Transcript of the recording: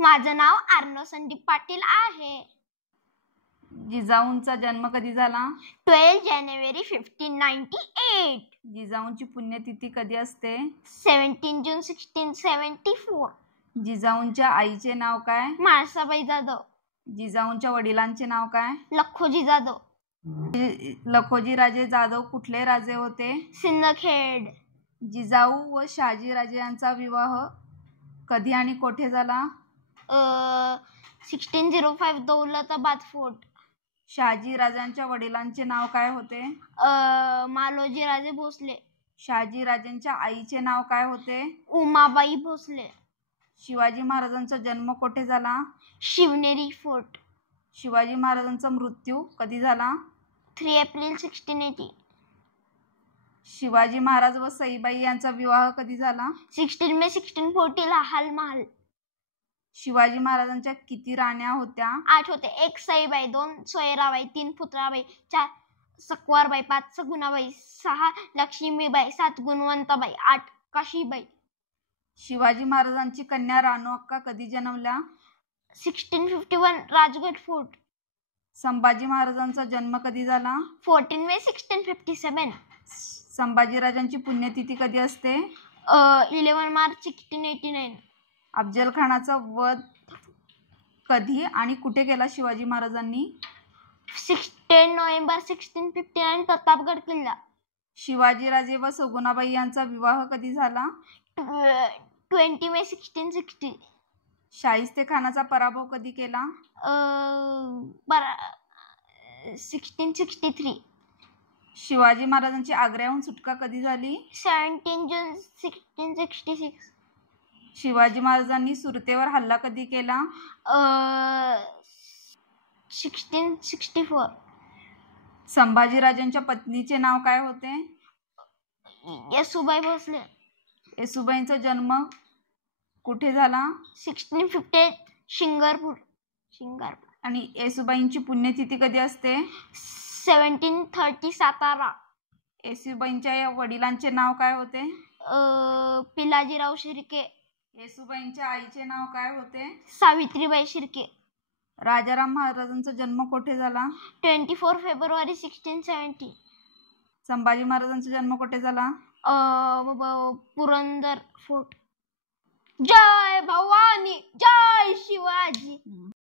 माझं नाव आर्नो संदीप पाटील आहे. जिजाऊंचा जन्म कधी झाला? 12 जानेवारी 1598. जिजाऊंची पुण्यतिथी कधी असते? 17 जून 1674. जिजाऊंच्या आईचे नाव काय? म्हाळसाबाई जाधव. जिजाऊंच्या वडिलांचे नाव काय? लखोजी जाधव. लखोजी राजे जाधव कुठले राजे होते? सिंदखेड. जिजाऊ व शहाजीराजे यांचा विवाह कधी आणि कोठे झाला? 1605 दौलताबाद फोर्ट. शहाजी राजांच्या वडिलांचे नाव काय होते? मालोजी राजे भोसले. शहाजी राजांच्या आईचे नाव काय होते? उमाबाई भोसले. शिवाजी महाराजांचा जन्म कोठे झाला? शिवनेरी फोर्ट. शिवाजी महाराजांचा मृत्यू कधी झाला? 3 एप्रिल 1680. शिवाजी महाराज व सईबाई यांचा विवाह कधी झाला? 16 मे 1640 लाल महाल. शिवाजी महाराजांच्या किती राण्या होत्या? 8 होते. 1 सईबाई, 2 सोयराबाई, 3 पुतळाबाई, 4 सकवारबाई, 5 सगुणाबाई, 6 लक्ष्मीबाई, 7 गुणवंताबाई, 8 काशीबाई. शिवाजी महाराजांची कन्या राणू अक्का कधी जन्मल्या? 1651 राजगड फोर्ट. संभाजी महाराजांचा जन्म कधी झाला? 14 मे 1657. संभाजीराजांची पुण्यतिथी कधी असते? 11 मार्च 1689. अफजल खानाचा वध कधी आणि कुठे केला शिवाजी महाराजांनी? 10 नोव्हेंबर 1659 प्रतापगड किल्ला. शिवाजीराजे व सगुणाबाई यांचा विवाह कधी झाला? 20 मे 1660. शाहिस्ते खानाचा पराभव कधी केला? 1663. शिवाजी महाराजांची आग्र्याहून सुटका कधी झाली? 17 जून 1666. शिवाजी महाराजांनी सुरतेवर हल्ला कधी केला? 1664. संभाजीराजांच्या पत्नीचे नाव काय होते? येसुबाई भोसले. येसुबाईंचा जन्म कुठे झाला? 1658 शिंगारपूर. आणि येसुबाईंची पुण्यतिथी कधी असते? 1730 सातारा. येसुबाईंच्या या वडिलांचे नाव काय होते? पिलाजीराव शिर्के. येसुबाईंच्या आईचे नाव काय होते? सावित्रीबाई शिर्के. राजाराम महाराजांचा जन्म कुठे झाला? 24 फेब्रुवारी 1670. संभाजी महाराजांचा जन्म कुठे झाला? पुरंदर फोर्ट. जय भवानी, जय शिवाजी.